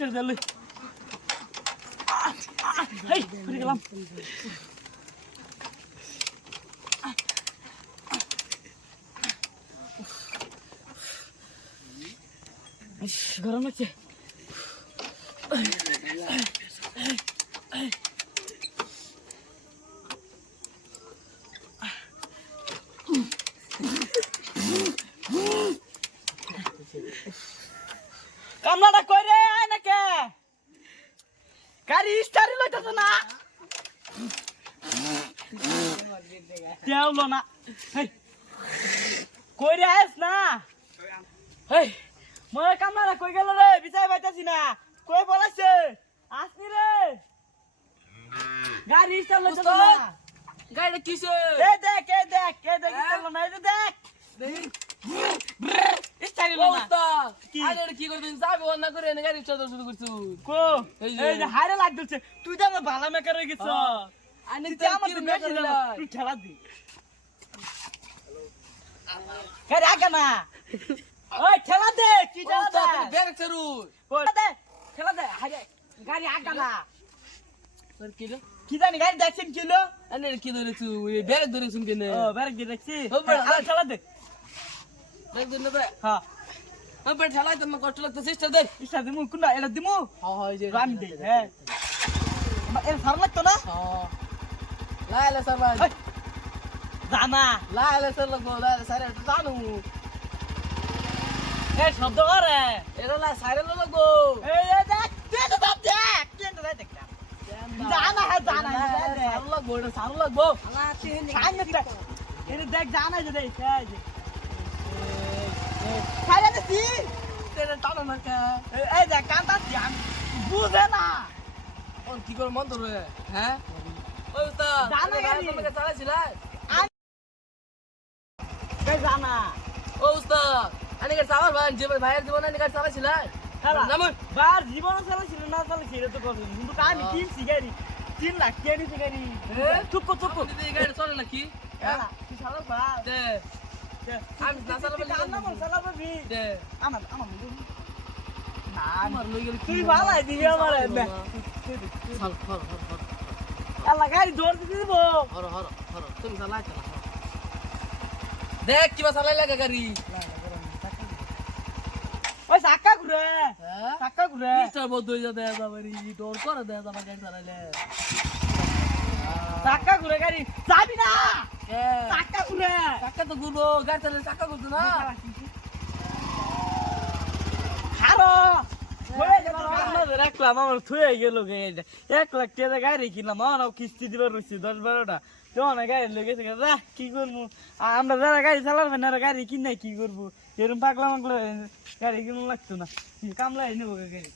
star দিলে হেই ঘুরে গেলাম গরম আছে কামলাটা কই রে আয় না কে গাড়ি স্টার্ট লইতাছ না দেওলো না হেই কই রে আইস না হেই মোর কামলাটা কই গেল রে বিছাই বাইতাছি না কই বলাইছে আসনি রে গাড়ি স্টার্ট লইতাছ না গাড়িটা কিসে এ দেখ স্টার্ট না এই দেখ স্টার্ট লো না আরে কি করছিস যাবে অন্য করে এনে গাড়ি চলাচল শুরু করছিস কো এই যে হারে লাগছে তুই তো আমার ভালো মেকার হয়ে গেছ আনে তুই আমার তো মেশিন তুই খেলা দি গাড়ি আগা না ওই খেলা দে কি খেলা দে ব্যাগ চরু খেলা দে হারে গাড়ি আগা না তোর কিলো কি জানি গাড়ি দেখছেন কিলো আনে কি ধরেছু এই ব্যাগ ধরেছু কেন ও ব্যাগ দিয়ে দেখছি ও বড় খেলা দে ব্যাগ ধরে বে হ্যাঁ ও বড় ঠেলাই তো কষ্ট লাগতে সিস্টার দে ইসা দিমু কোনটা এটা দিমু হ্যাঁ হ্যাঁ যে রাম দে হ্যাঁ এর সার লাগতো না হ্যাঁ লাইলে স্যার ভাই জানা লাইলে স্যার লাগো লাইলে স্যার এটা জানো এই শব্দ করে এটা লাই সাইরে লাগো এই দেখ তুই তো বাপ দেখ তুই তো দেখ জানা হ্যাঁ জানা সার লাগো এটা সার লাগো সামনে দেখ এটা দেখ জানা যে দেখ এই যে খাইলে দিছি তেরে টানো না কে এই দেখ কান্তা ধ্যান বুঝে না ওর কি করে মন ধরে হ্যাঁ ওই তো জানা গাড়ি তোমাকে চালাইছিল এই জানা ও উস্তাদ আনি গাড়ি চালার ভাই যে ভাইয়ের জীবন আনি গাড়ি চালাইছিল খেলা নামুন বার জীবন চালাছিল না চালাছিল তো কথা কিন্তু কানি কিনছি গাড়ি 3 লাখ কে নিছি গাড়ি চুপ দিদি গাড়ি চলে নাকি খেলা তুই চালাস ভাই দে আমি না চালাবো কান্না বল চালাবি দে আমার না আমার লই গেল তুই ভালাই দিবি আমার হর হর হর হর আল্লাহ গাড়ি দৌড় দিতে দিব হর হর হর তুমি চালাই চালা দেখ কিবা চালাই লাগা গাড়ি ওই চাক্কা ঘুরে হ্যাঁ চাক্কা ঘুরে মিস্টার বন্ধ হয়ে যা দেয়া যাবে রে ডোর করে দেয়া যাবে গাড়ি চালাইলে চাক্কা ঘুরে গাড়ি যাবি না কে চাক্কা ঘুরে চাকা তো ঘুরবো গাড়ি চালালে চাকা ঘুরতো না হারো রাখলাম আমার থুয়ে গেল 1 লাখ টাকা গাড়ি কিনলাম আমার কিস্তি দিবার রয়েছে 10-12টা তো অনেক গাড়ি লেগেছে কি করবো আমরা যারা গাড়ি চালাবো না গাড়ি কিনে কি করবো এরকম পাগলা মাগলা গাড়ি কিনু লাগতো না কামলা নেবো গাড়ি